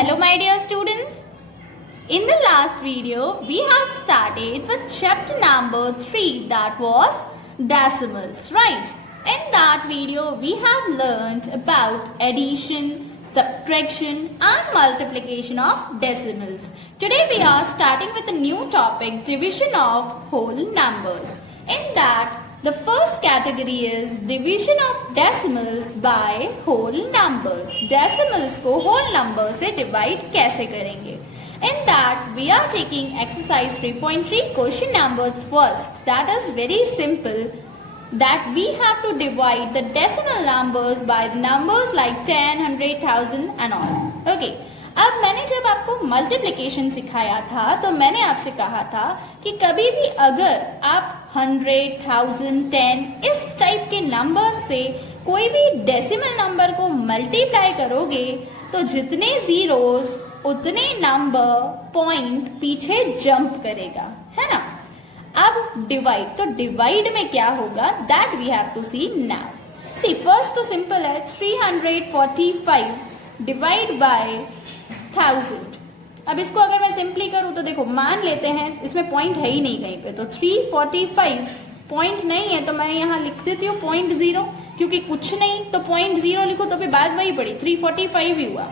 Hello my dear students. In the last video we have started with chapter number 3, that was decimals, right? In that video we have learned about addition, subtraction and multiplication of decimals. Today we are starting with a new topic, division of whole numbers. In that the first category is division of decimals by whole numbers. Decimals को whole number से divide कैसे करेंगे? In that we are taking exercise 3.3 question number first. That is very simple. That we have to divide the decimal numbers by the numbers like 10, 100, 1000 and all. Okay. अब मैंने जब आपको multiplication सिखाया था तो मैंने आपसे कहा था कि कभी भी अगर आप 100, 1000, 10 इस टाइप के नंबर से कोई भी डेसिमल नंबर को मल्टीप्लाई करोगे तो जितने जीरोस उतने नंबर पॉइंट पीछे जंप करेगा, है ना। अब डिवाइड, तो डिवाइड में क्या होगा that we have to see now. See first तो सिंपल है, 345 डिवाइड बाय 1000। अब इसको अगर मैं सिंपली करूं तो देखो, मान लेते हैं इसमें पॉइंट है ही नहीं कहीं पे, तो 345 पॉइंट नहीं है तो मैं यहाँ लिख देती हूँ 0.0, क्योंकि कुछ नहीं तो 0.0 लिखो तो फिर बात वही पड़ी, 345 ही हुआ।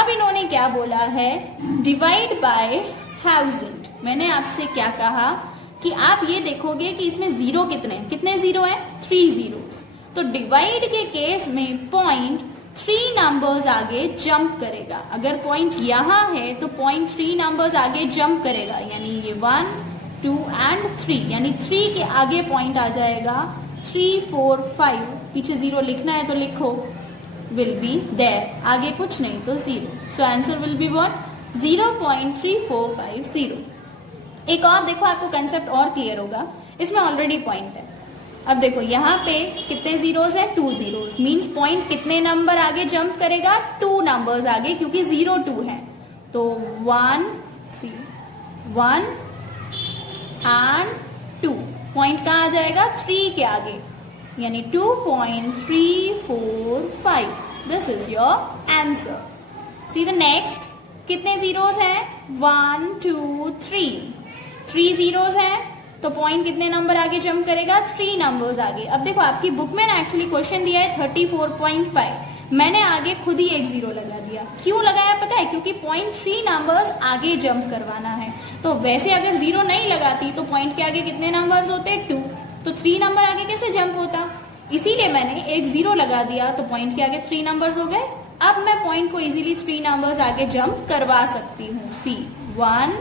अब इन्होंने क्या बोला है, डिवाइड बाय 1000। मैंने आपसे क्या कहा कि आप ये देखोगे कि इसमें जीरो कितने जीरो है, 3 जीरोस। तो डिवाइड के केस में पॉइंट 3 नंबर्स आगे जंप करेगा। अगर पॉइंट यहाँ है तो पॉइंट 3 नंबर्स आगे जंप करेगा, यानी ये 1, 2 एंड 3, यानी 3 के आगे पॉइंट आ जाएगा 3, 4, 5। पीछे जीरो लिखना है तो लिखो, विल बी देयर, आगे कुछ नहीं तो zero. So answer will be what, 0.3450। एक और देखो, आपको कंसेप्ट और क्लियर होगा, इसमें ऑलरेडी पॉइंट है। अब देखो यहाँ पे कितने जीरोस है, 2 जीरोस, मींस पॉइंट कितने नंबर आगे जंप करेगा, 2 नंबर्स आगे, क्योंकि 0, 2 है तो 1 एंड 2, पॉइंट कहाँ आ जाएगा, 3 के आगे, यानी 2.345। This is your answer. C the next, कितने जीरोस हैं, 1, 2, 3 जीरोस हैं तो पॉइंट कितने नंबर आगे जंप करेगा, 3 नंबर्स आगे। अब देखो आपकी बुक में ना एक्चुअली क्वेश्चन दिया है 34.5, मैंने आगे खुद ही एक जीरो लगा दिया। क्यों लगाया पता है, क्योंकि पॉइंट 3 नंबर्स आगे जंप करवाना है। तो वैसे अगर जीरो नहीं लगाती तो पॉइंट के आगे कितने नंबर्स होते, 2, तो 3 नंबर आगे कैसे जंप होता, इसीलिए मैंने एक जीरो लगा दिया तो पॉइंट के आगे 3 नंबर्स हो गए। अब मैं पॉइंट को इजीली 3 नंबर्स आगे जंप करवा सकती हूँ। सी 1,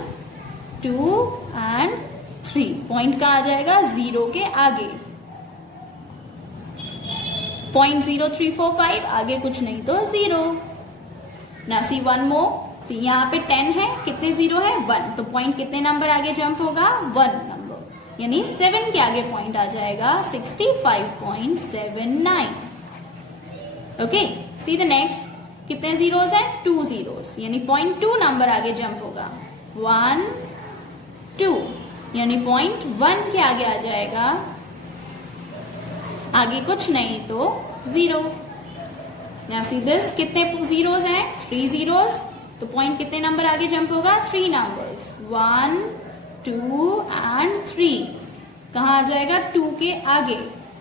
2 एंड 3, पॉइंट का आ जाएगा 0 के आगे, 0.0345, आगे कुछ नहीं तो 0 ना। सी 1 मोर, सी यहाँ पे 10 है, कितने जीरो है, 1, तो पॉइंट कितने नंबर आगे जंप होगा, 1 नंबर, यानी 7 के आगे पॉइंट आ जाएगा 65.79। ओके, सी द नेक्स्ट, कितने जीरोस है, 2 जीरोस, यानी 0.2 नंबर आगे जंप होगा, 1, 2, यानी 0.1 के आगे आ जाएगा, आगे कुछ नहीं तो 0। Now see this, कितने जीरोस हैं, 3 जीरोस, तो पॉइंट कितने नंबर आगे जंप होगा, 3 नंबर्स, 1, 2 एंड 3, कहाँ आ जाएगा, 2 के आगे,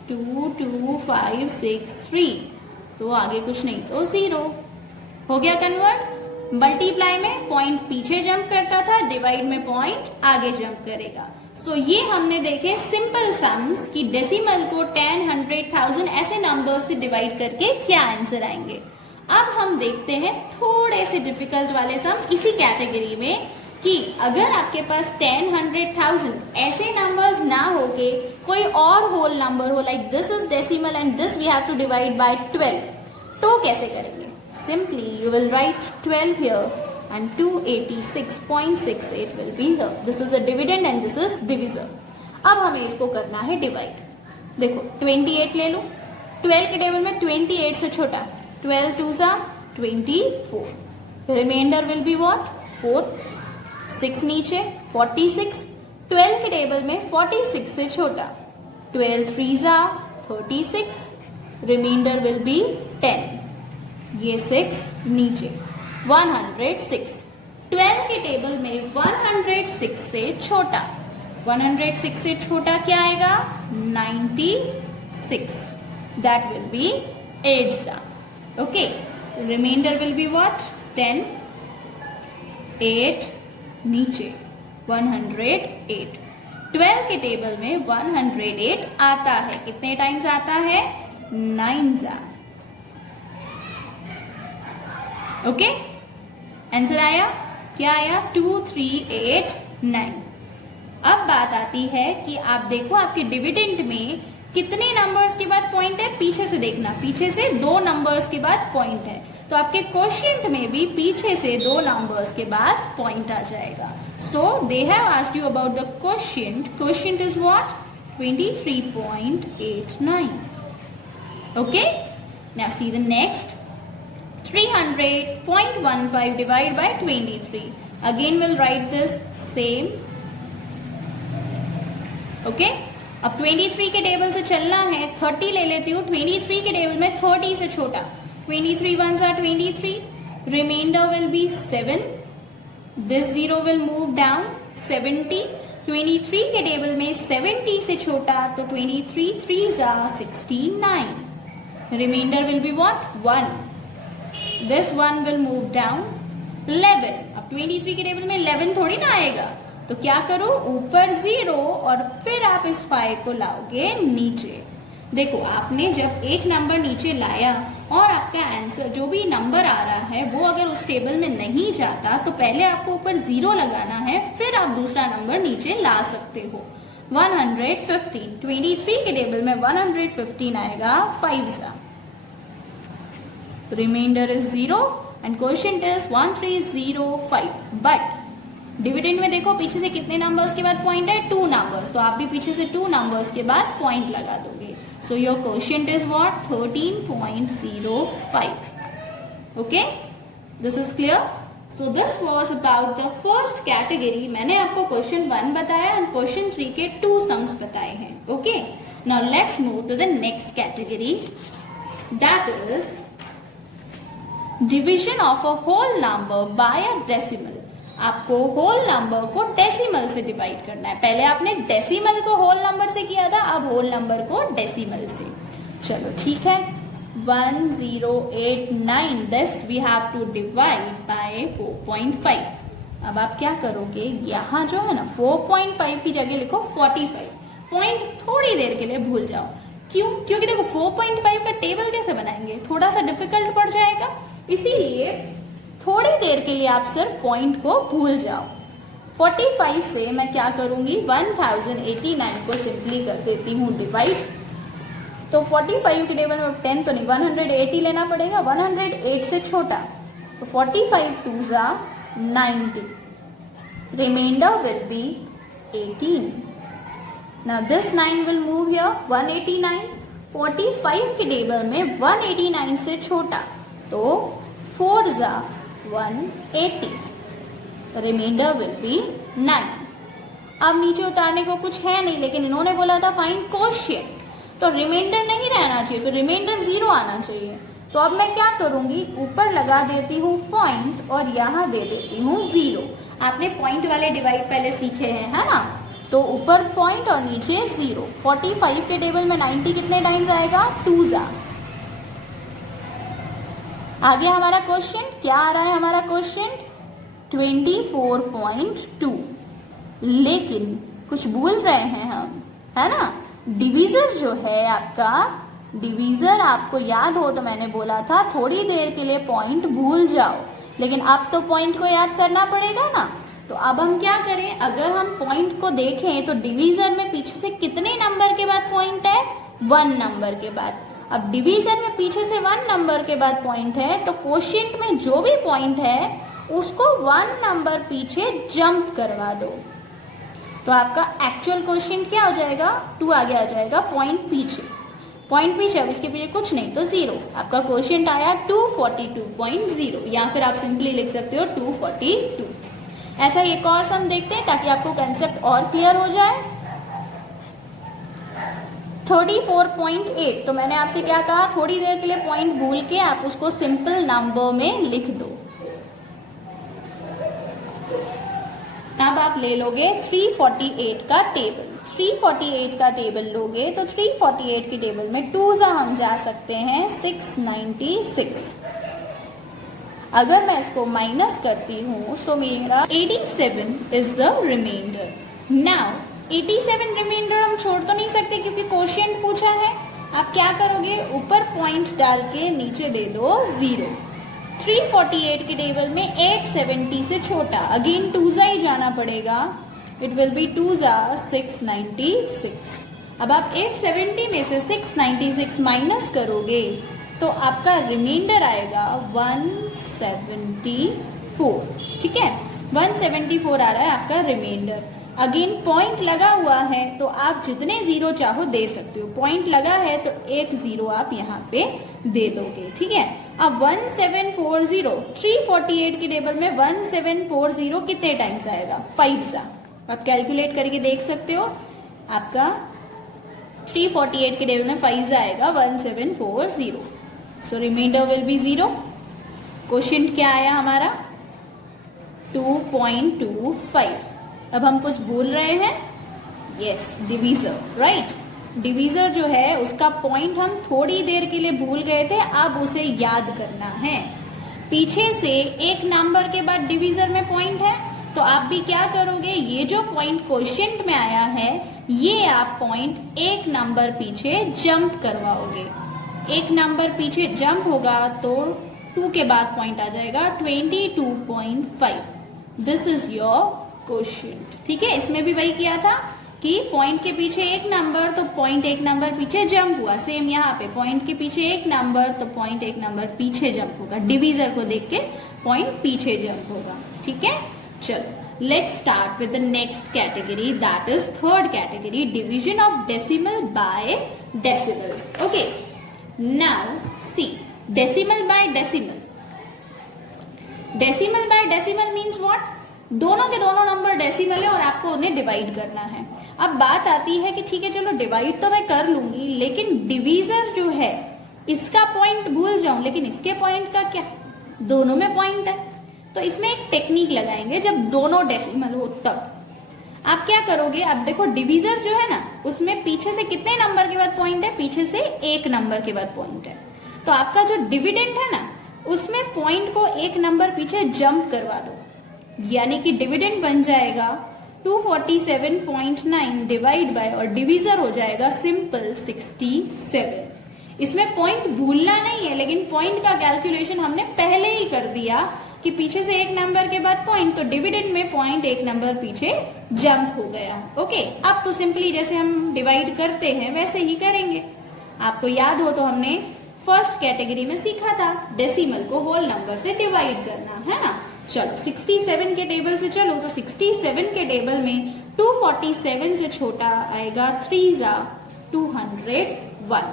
2, 2, 5, 6, 3, तो आगे कुछ नहीं तो 0। हो गया कन्वर्ट। मल्टीप्लाई में पॉइंट पीछे जंप करता था, डिवाइड में पॉइंट आगे जंप करेगा। सो ये हमने देखे सिंपल सम्स कि डेसिमल को 10, 100, 1000 ऐसे नंबर्स से डिवाइड करके क्या आंसर आएंगे। अब हम देखते हैं थोड़े से डिफिकल्ट वाले सम इसी कैटेगरी में, कि अगर आपके पास 10, 100, 1000 ऐसे नंबर्स ना होके कोई और होल नंबर हो, like this is decimal and this we have to divide by 12, तो कैसे करेंगे। Simply you will write 12 here and 286.68 will be here. This is a dividend and this is divisor. अब हमें इसको करना है डिवाइड। देखो 28 ले लो, 12 के टेबल में 28 से छोटा, 12 2 सा 24, रिमाइंडर विल बी व्हाट, 4, 6 नीचे 46, 12 के टेबल में 46 से छोटा, 12 3 सा 36, रिमाइंडर विल बी 10, ये 6 नीचे, 106। 12 के टेबल में 106 से छोटा, 106 से छोटा क्या आएगा? 96। That will be 8 okay. Remainder will be what? 10, 8 नीचे 108। 12 के टेबल में 108 आता है, कितने टाइम्स आता है? 9 ओके। आंसर आया, क्या आया? 2, 3, 8, 9। अब बात आती है कि आप देखो आपके डिविडेंड में कितने नंबर्स के बाद पॉइंट है, पीछे से देखना, पीछे से 2 नंबर्स के बाद पॉइंट है, तो आपके क्वोशिएंट में भी पीछे से 2 नंबर्स के बाद पॉइंट आ जाएगा। So they have asked you about the quotient. Quotient is what? 23.89 okay. Now see the next. 300.15 divided by 23. Again we'll write this same. Okay? अब 23 के टेबल से चलना है, 30 ले लेती हूँ। 23 के टेबल में 30 से छोटा, 23 ones are 23. Remainder will be 7. This 0 will move down. 70. 23 के टेबल में 70 से छोटा, तो 23 3s are 69. Remainder will be what? 1. This 1 will move down. 11. अब 23 के टेबल में 11 थोड़ी ना आएगा, तो क्या करो? ऊपर 0 और फिर आप इस 5 को लाओगे नीचे। देखो आपने जब एक नंबर नीचे लाया और आपका आंसर जो भी नंबर आ रहा है वो अगर उस टेबल में नहीं जाता, तो पहले आपको ऊपर 0 लगाना है, फिर आप दूसरा नंबर नीचे ला सकते हो। 115। 23 के टेबल में 115 आएगा 5 remainder is 0 and quotient is 1305। But dividend में देखो पीछे से कितने नंबर्स के बाद पॉइंट है? 2 नंबर्स, तो आप भी पीछे से 2 नंबर्स के बाद पॉइंट लगा दोगे। So your quotient is what? 13.05 okay. This is clear. So this was about the first category. मैंने आपको क्वेश्चन 1 बताया एंड क्वेश्चन 3 के 2 सम्स बताए हैं। Okay, now let's move to the next category, that is division of a whole number by a decimal. आपको whole number को decimal से divide करना है। पहले आपने डेसिमल को होल नंबर से किया था, अब होल नंबर को डेसिमल से। चलो ठीक है। 1089 this we have to divide by 4.5। अब आप क्या करोगे? यहाँ जो है ना 4.5 की जगह लिखो 45। पॉइंट थोड़ी देर के लिए भूल जाओ। क्यों? क्योंकि देखो 4.5 का टेबल कैसे बनाएंगे, थोड़ा सा डिफिकल्ट पड़ जाएगा, इसीलिए थोड़ी देर के लिए आप सिर्फ पॉइंट को भूल जाओ। 45 से मैं क्या करूंगी? 1089 को सिंपली कर देती हूँ डिवाइड। तो 45 के टेबल में 10 तो नहीं, 180 लेना पड़ेगा, 108 से छोटा, तो 45 2s are 90. Remainder will be 18. Now this 9 will move here, 189. 45 के टेबल में 189 से छोटा, तो 4s are 180. Remainder will be 9. अब नीचे उतारने को कुछ है नहीं, लेकिन इन्होंने बोला था फाइंड क्वोशिएंट, तो रिमाइंडर नहीं रहना चाहिए, फिर रिमाइंडर 0 आना चाहिए। तो अब मैं क्या करूंगी? ऊपर लगा देती हूँ पॉइंट और यहाँ दे देती हूँ 0। आपने पॉइंट वाले डिवाइड पहले सीखे हैं, है ना? तो ऊपर पॉइंट और नीचे 0। 45 के टेबल में 90 कितने टाइम्स आएगा? 2s are। आगे हमारा क्वेश्चन क्या आ रहा है? हमारा क्वेश्चन 24.2। लेकिन कुछ भूल रहे हैं हम, है ना? डिवीजर जो है आपका, डिवीजर आपको याद हो तो मैंने बोला था थोड़ी देर के लिए पॉइंट भूल जाओ, लेकिन अब तो पॉइंट को याद करना पड़ेगा ना। तो अब हम क्या करें? अगर हम पॉइंट को देखें तो डिवीजर में पीछे से कितने नंबर के बाद पॉइंट है? 1 नंबर के बाद। अब डिवीजन में पीछे से 1 नंबर के बाद पॉइंट है, तो क्वोशिएंट में जो भी पॉइंट है उसको 1 नंबर पीछे जंप करवा दो, तो आपका एक्चुअल क्वोशिएंट क्या हो जाएगा? 2 आगे आ जाएगा, पॉइंट पीछे, पॉइंट पीछे, अब इसके पीछे कुछ नहीं तो 0। आपका क्वोशिएंट आया 242.0, या फिर आप सिंपली लिख सकते हो 242। ऐसा एक और सम देखते हैं ताकि आपको कंसेप्ट और क्लियर हो जाए। 34.8, तो मैंने आपसे क्या कहा? थोड़ी देर के लिए पॉइंट भूल के आप उसको सिंपल नंबर में लिख दो। आप ले लोगे 348 का टेबल, 348 का टेबल लोगे तो 348 के टेबल में 2 हम जा सकते हैं 696। अगर मैं इसको माइनस करती हूँ तो मेरा 87 is the remainder. Now 87 remainder हम छोड़ तो नहीं सकते क्योंकि क्वोशिएंट पूछा है। आप क्या करोगे, ऊपर पॉइंट डाल के नीचे दे दो 0। 348 के टेबल में 870 से छोटा, अगेन 2 ही जाना पड़ेगा, इट विल बी 2 696। अब आप 870 में से 696 माइनस करोगे तो आपका रिमाइंडर आएगा 174। ठीक है, 174 आ रहा है आपका रिमाइंडर। अगेन पॉइंट लगा हुआ है तो आप जितने जीरो चाहो दे सकते हो। पॉइंट लगा है तो एक जीरो आप यहाँ पे दे दोगे। ठीक है, अब 1740, 348 के टेबल में 1740 कितने टाइम्स आएगा, 5 सा। आप कैलकुलेट करके देख सकते हो, आपका 348 के टेबल में 5 आएगा 1740। सो रिमाइंडर विल बी 0। क्वोशिएंट क्या आया हमारा 2.25। अब हम कुछ भूल रहे हैं, यस डिवीजर, राइट। डिवीजर जो है उसका पॉइंट हम थोड़ी देर के लिए भूल गए थे, अब उसे याद करना है। पीछे से एक नंबर के बाद डिवीजर में पॉइंट है तो आप भी क्या करोगे, ये जो पॉइंट क्वोशिएंट में आया है ये आप पॉइंट एक नंबर पीछे जंप करवाओगे। एक नंबर पीछे जंप होगा तो 2 के बाद पॉइंट आ जाएगा 22.5। This is your quotient. ठीक है, इसमें भी वही किया था कि पॉइंट के पीछे एक नंबर तो पॉइंट एक नंबर पीछे जंप हुआ। सेम यहाँ पे पॉइंट के पीछे एक नंबर तो पॉइंट एक नंबर पीछे जंप होगा। डिवीजर को देख के पॉइंट पीछे जंप होगा। ठीक है, चलो let's start with the next category, that is third category, division of decimal by decimal. Okay, now see decimal by decimal. Decimal by decimal means what, दोनों के दोनों नंबर डेसिमल है और आपको उन्हें डिवाइड करना है। अब बात आती है कि ठीक है चलो डिवाइड तो मैं कर लूंगी, लेकिन डिवीजर जो है इसका पॉइंट भूल जाऊं, लेकिन इसके पॉइंट का क्या, दोनों में पॉइंट है। तो इसमें एक टेक्निक लगाएंगे, जब दोनों डेसिमल हो तब आप क्या करोगे, आप देखो डिवीजर जो है ना उसमें पीछे से कितने नंबर के बाद पॉइंट है, पीछे से एक नंबर के बाद पॉइंट है। तो आपका जो डिविडेंड है ना उसमें पॉइंट को एक नंबर पीछे जंप करवा दो, यानी कि डिविडेंड बन जाएगा 247.9 डिवाइड बाय, और डिवीजर हो जाएगा सिंपल 67। इसमें पॉइंट भूलना नहीं है, लेकिन पॉइंट का कैलकुलेशन हमने पहले ही कर दिया कि पीछे से एक नंबर के बाद पॉइंट, तो डिविडेंड में पॉइंट एक नंबर पीछे जंप हो गया। ओके, अब तो सिंपली जैसे हम डिवाइड करते हैं वैसे ही करेंगे। आपको याद हो तो हमने फर्स्ट कैटेगरी में सीखा था डेसिमल को होल नंबर से डिवाइड करना, है ना। चलो 67 के टेबल से चलो, तो 67 के टेबल में 247 से छोटा आएगा 3 201।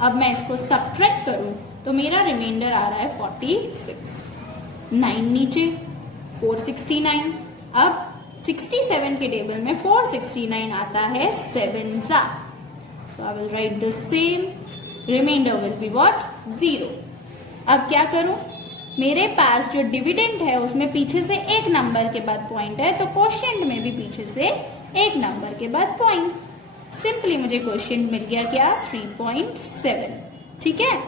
अब मैं इसको सब्ट्रैक्ट करूं तो मेरा रिमाइंडर आ रहा है 46। 9 नीचे 469। अब 67 के टेबल में 469 आता है 7 सा। So I will write the same, remainder will be what 0। अब क्या करूं, मेरे पास जो डिविडेंड है उसमें पीछे से एक नंबर के बाद पॉइंट है, तो क्वोशिएंट में भी पीछे से एक नंबर के बाद पॉइंट। सिंपली मुझे क्वोशिएंट मिल गया क्या 3.7। ठीक है,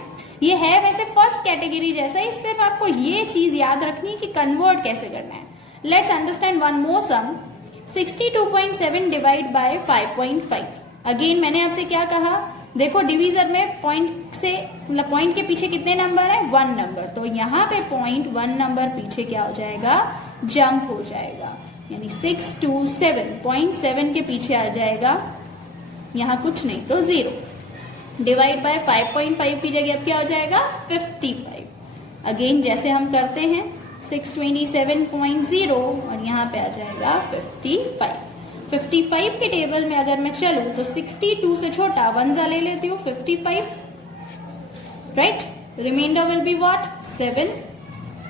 ये है वैसे फर्स्ट कैटेगरी जैसा ही, सिर्फ आपको ये चीज याद रखनी कि कन्वर्ट कैसे करना है। Let's understand one more sum, 62.7 divide by 5.5। Again मैंने आपसे क्या कहा, देखो डिवीजर में पॉइंट से मतलब पॉइंट के पीछे कितने नंबर है, 1 नंबर, तो यहाँ पे पॉइंट 1 नंबर पीछे क्या हो जाएगा, जंप हो जाएगा, यानी 627.7 के पीछे आ जाएगा, यहाँ कुछ नहीं तो 0। डिवाइड बाय 5.5 की जगह अब क्या हो जाएगा 55। अगेन जैसे हम करते हैं 627.0 और यहाँ पे आ जाएगा 55। 55 के टेबल में अगर मैं चलूं तो 62 से छोटा 1 जा ले लेती हूँ 55, right. Remainder will be what 7।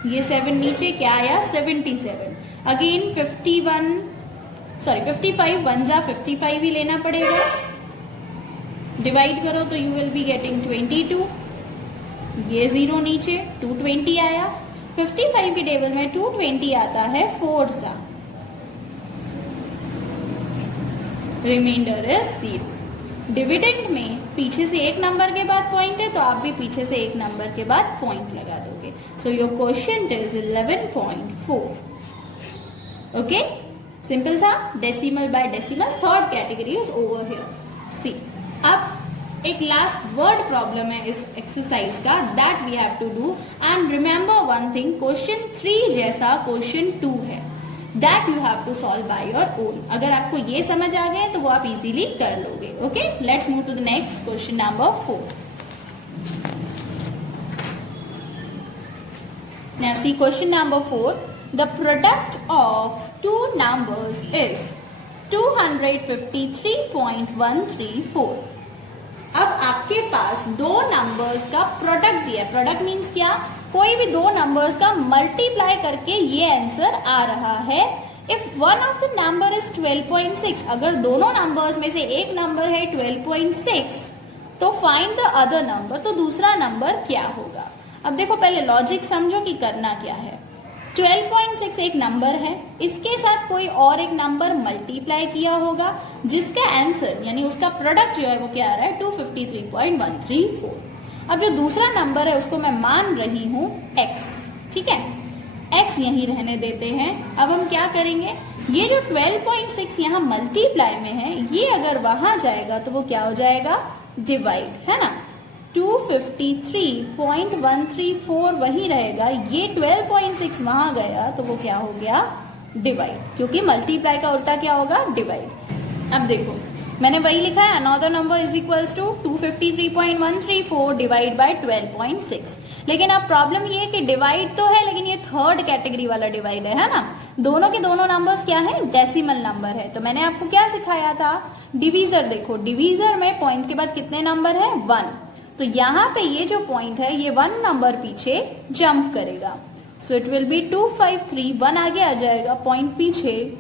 ये 7 नीचे क्या आया 77। अगेन 55 1 जा 55 ही लेना पड़ेगा। डिवाइड करो तो यू विल बी गेटिंग 22। ये 0 नीचे 220 आया। 55 के टेबल में 220 आता है 4 सा। Reminder is 0. डिविडेंड में पीछे से एक नंबर के बाद पॉइंट है तो आप भी पीछे से एक नंबर के बाद पॉइंट लगा दोगे. So your quotient is 11.4. Okay, simple था. Decimal by decimal, third category is over here. See, अब एक लास्ट वर्ड प्रॉब्लम है इस एक्सरसाइज का, that we have to do. And remember one thing, question 3 जैसा क्वेश्चन 2 है, that you have to solve by your own. अगर आपको ये समझ आ गए तो वो आप इजीली कर लोगे. Okay, let's move to the next question number 4. Now see question number 4. The product of two numbers is 253.134. अब आपके पास दो नंबर्स का प्रोडक्ट दिया है. प्रोडक्ट मीन्स क्या? कोई भी दो नंबर्स का मल्टीप्लाई करके ये आंसर आ रहा है. If one of the number is 12.6, अगर दोनों नंबर्स में से एक नंबर है 12.6, तो फाइंड द अदर नंबर. तो दूसरा नंबर क्या होगा? अब देखो, पहले लॉजिक समझो कि करना क्या है. 12.6 एक नंबर है, इसके साथ कोई और एक नंबर मल्टीप्लाई किया होगा, जिसका आंसर यानी उसका प्रोडक्ट जो है वो क्या आ रहा है? 253.134. अब जो दूसरा नंबर है उसको मैं मान रही हूं x. ठीक है, x यहीं रहने देते हैं. अब हम क्या करेंगे, ये जो 12.6 यहाँ मल्टीप्लाई में है, ये अगर वहां जाएगा तो वो क्या हो जाएगा? डिवाइड, है ना. 253.134 वही रहेगा, ये 12.6 वहां गया तो वो क्या हो गया? डिवाइड, क्योंकि मल्टीप्लाई का उल्टा क्या होगा? डिवाइड. अब देखो, मैंने वही लिखा है, another number is equals to 253.134 divide by 12.6. लेकिन अब प्रॉब्लम ये है कि डिवाइड तो है, लेकिन ये थर्ड कैटेगरी वाला डिवाइड है ना. दोनों के दोनों नंबर्स क्या है? डेसिमल नंबर है. तो मैंने आपको क्या सिखाया था? डिवीजर. देखो, डिवीजर में पॉइंट के बाद कितने नंबर है? 1. तो यहाँ पे ये जो पॉइंट है ये 1 नंबर पीछे जंप करेगा. सो इट विल बी 253, 1 आगे आ जाएगा, पॉइंट पीछे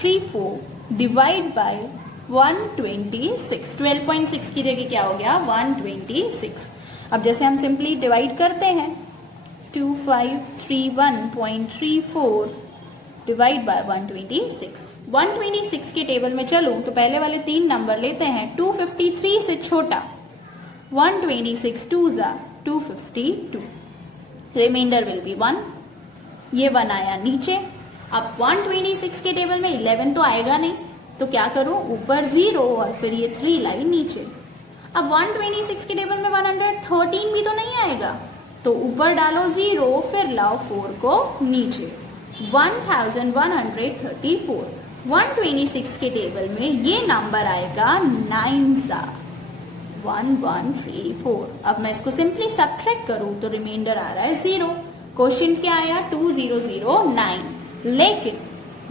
34 डिवाइड बाय 126. 12.6 की जगह क्या हो गया? 126. अब जैसे हम सिंपली डिवाइड करते हैं, 2531.34 डिवाइड बाय 126. 126 के टेबल में चलूं तो पहले वाले 3 नंबर लेते हैं. 253 से छोटा 126 2s are 252. Reminder will B 1. ये 1 आया नीचे. अब 126 के टेबल में 11 तो आएगा नहीं, तो क्या करूं? ऊपर 0 और फिर ये 3 लाइन नीचे. अब 126 के टेबल में 113 भी तो नहीं आएगा, तो ऊपर डालो 0, फिर लाओ 4 को नीचे. 1134. 126 के टेबल में ये नंबर आएगा 9s are 1134. अब मैं इसको सिंपली सब्ट्रैक्ट करूं तो रिमाइंडर आ रहा है 0. क्वोशिएंट क्या आया? 2009. लेकिन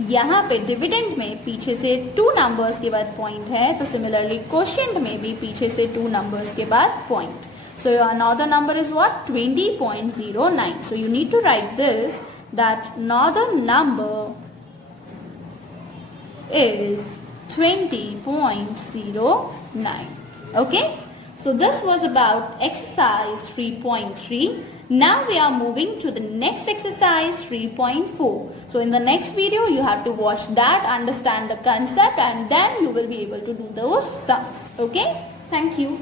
यहाँ पे डिविडेंड में पीछे से 2 नंबर्स के बाद पॉइंट है, तो सिमिलरली क्वोशिएंट में भी पीछे से 2 नंबर्स के बाद point. So your another number is what? 20.09. So you need to write this, that another number is 20.09. Okay, so this was about exercise 3.3. Now we are moving to the next exercise 3.4. So in the next video you have to watch that, understand the concept, and then you will be able to do those sums. Okay, thank you.